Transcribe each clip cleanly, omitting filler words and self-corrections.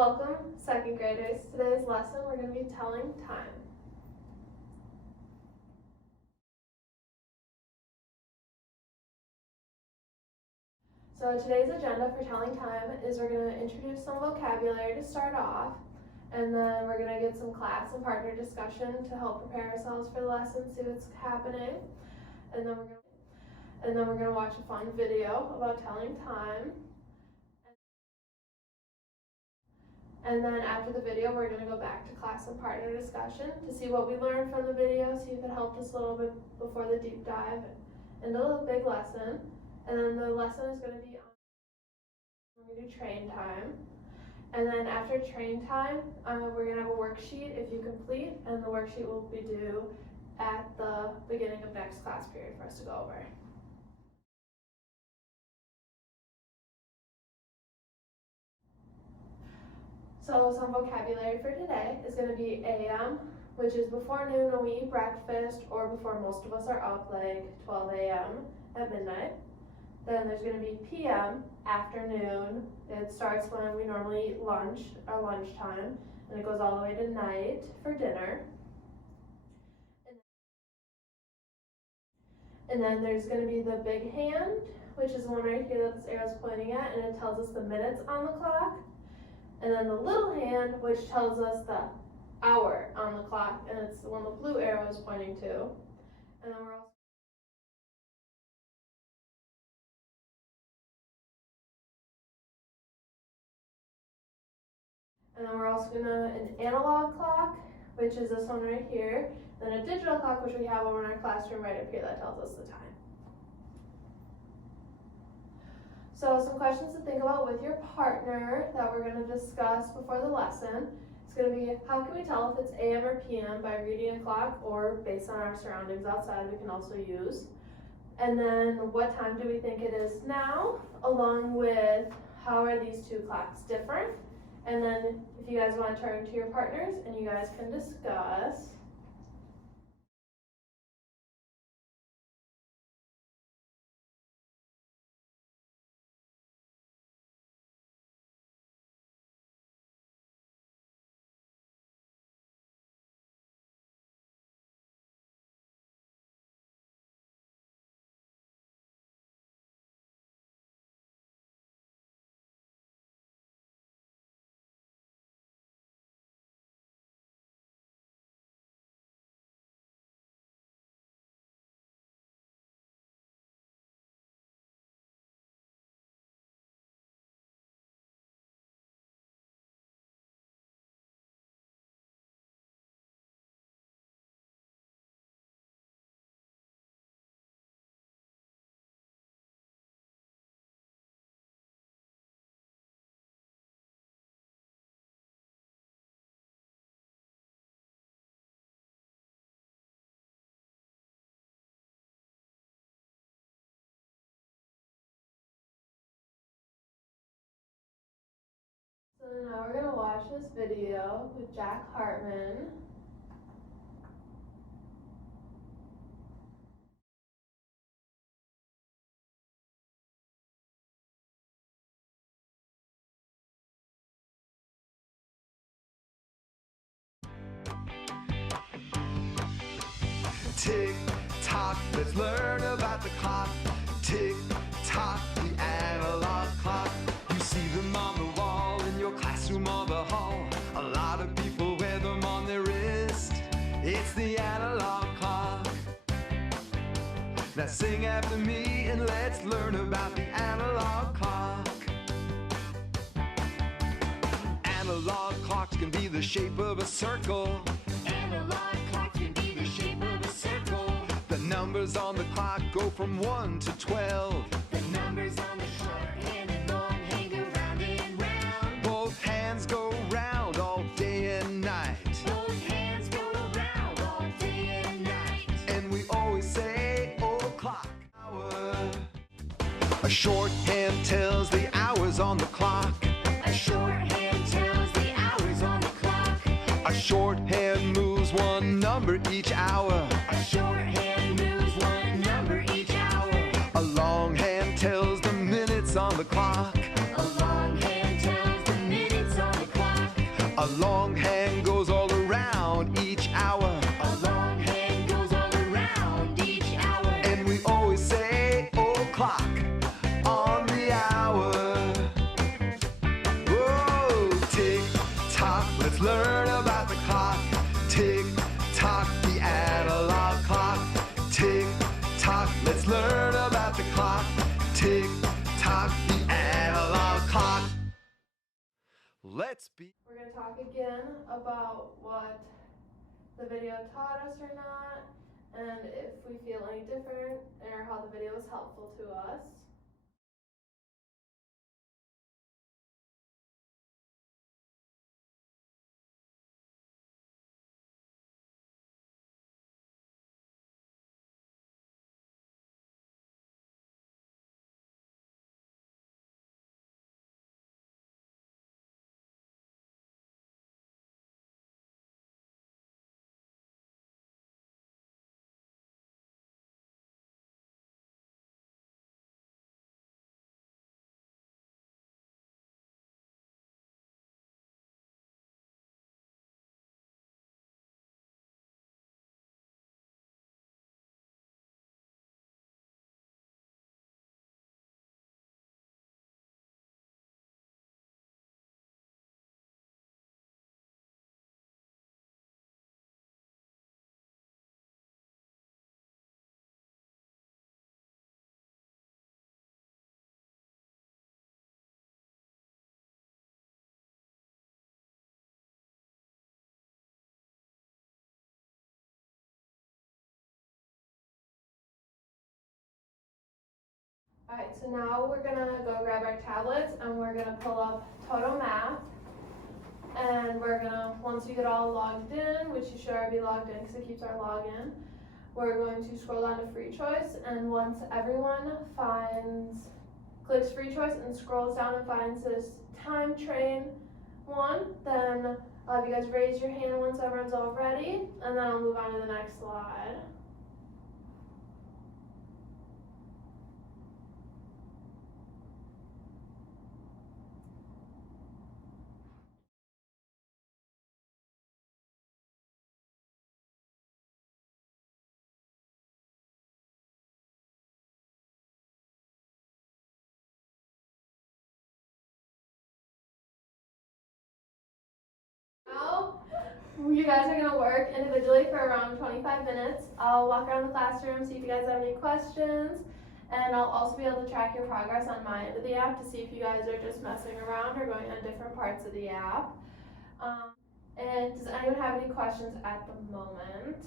Welcome, second graders. Today's lesson we're going to be telling time. So today's agenda for telling time is we're going to introduce some vocabulary to start off, and then we're going to get some class and partner discussion to help prepare ourselves for the lesson, see what's happening, and then we're going to watch a fun video about telling time. And then after the video, we're going to go back to class and partner discussion to see what we learned from the video, see if it helped us a little bit before the deep dive into the big lesson. And then the lesson is going to be we're going to do train time. And then after train time, we're going to have a worksheet if you complete, and the worksheet will be due at the beginning of next class period for us to go over. So some vocabulary for today is going to be AM, which is before noon when we eat breakfast or before most of us are up, like 12 a.m. at midnight. Then there's going to be PM, afternoon. It starts when we normally eat lunch, our lunchtime, and it goes all the way to night for dinner. And then there's going to be the big hand, which is the one right here that this arrow is pointing at, and it tells us the minutes on the clock. And then the little hand, which tells us the hour on the clock, and it's the one the blue arrow is pointing to. And then we're also gonna an analog clock, which is this one right here. Then a digital clock, which we have over in our classroom right up here, that tells us the time. So some questions to think about with your partner that we're going to discuss before the lesson. It's going to be, how can we tell if it's AM or PM by reading a clock, or based on our surroundings outside we can also use. And then what time do we think it is now, along with how are these two clocks different. And then if you guys want to turn to your partners and you guys can discuss. So now we're going to watch this video with Jack Hartman. Tick tock, let's learn about the clock. Tick tock, the analog clock. You see them on the wall in your classroom or the hall. A lot of people wear them on their wrist. It's the analog clock. Now sing after me and let's learn about the analog clock. Analog clocks can be the shape of a circle. Analog clocks can be the shape of a circle. The numbers on the clock go from 1 to 12. The numbers on the short and long hang around and round. Both hands go round all day and night. Both hands go around all day and night. And we always say, oh clock, hour. A short hand tells the hours on the clock. A short hand tells the hours on the clock. A short hand moves one number each hour. A short hand moves one number each hour. A long hand tells the minutes on the clock. A long hand tells the minutes on the clock. let's learn about the clock. Tick tock, the analog clock. Tick tock, let's learn about the clock. Tick tock, the analog clock. Let's be. We're going to talk again about what the video taught us or not, and if we feel any different, or how the video was helpful to us. Alright, so now we're gonna go grab our tablets and we're gonna pull up Toto Math. And we're gonna, once you get all logged in, which you should already be logged in because it keeps our login, we're going to scroll down to free choice, and once everyone clicks free choice and scrolls down and finds this time train one, then I'll have you guys raise your hand once everyone's all ready, and then I'll move on to the next slide. Now, you guys are going to work individually for around 25 minutes. I'll walk around the classroom, see if you guys have any questions, and I'll also be able to track your progress on my end of the app to see if you guys are just messing around or going on different parts of the app. And does anyone have any questions at the moment?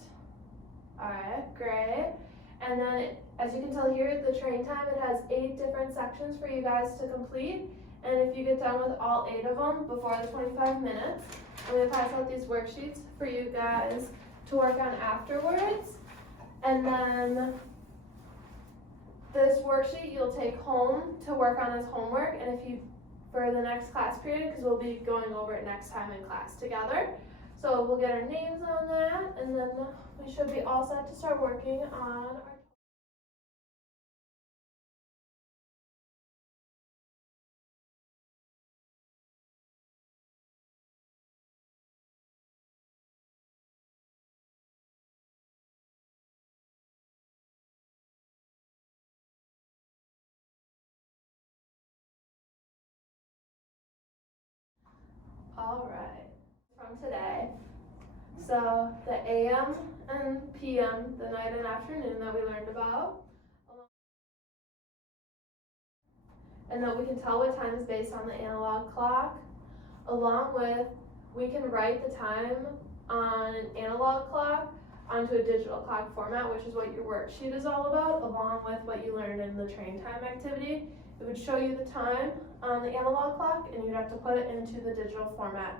Alright, great. And then, as you can tell here, the train time, it has 8 different sections for you guys to complete. And if you get done with all 8 of them before the 25 minutes, I'm going to pass out these worksheets for you guys to work on afterwards. And then this worksheet you'll take home to work on as homework, and if you, for the next class period, because we'll be going over it next time in class together. So we'll get our names on that, and then we should be all set to start working on our Alright, from today, so the AM and PM, the night and afternoon that we learned about, and that we can tell what time is based on the analog clock, along with we can write the time on an analog clock onto a digital clock format, which is what your worksheet is all about, along with what you learned in the train time activity. It would show you the time on the analog clock, and you'd have to put it into the digital format.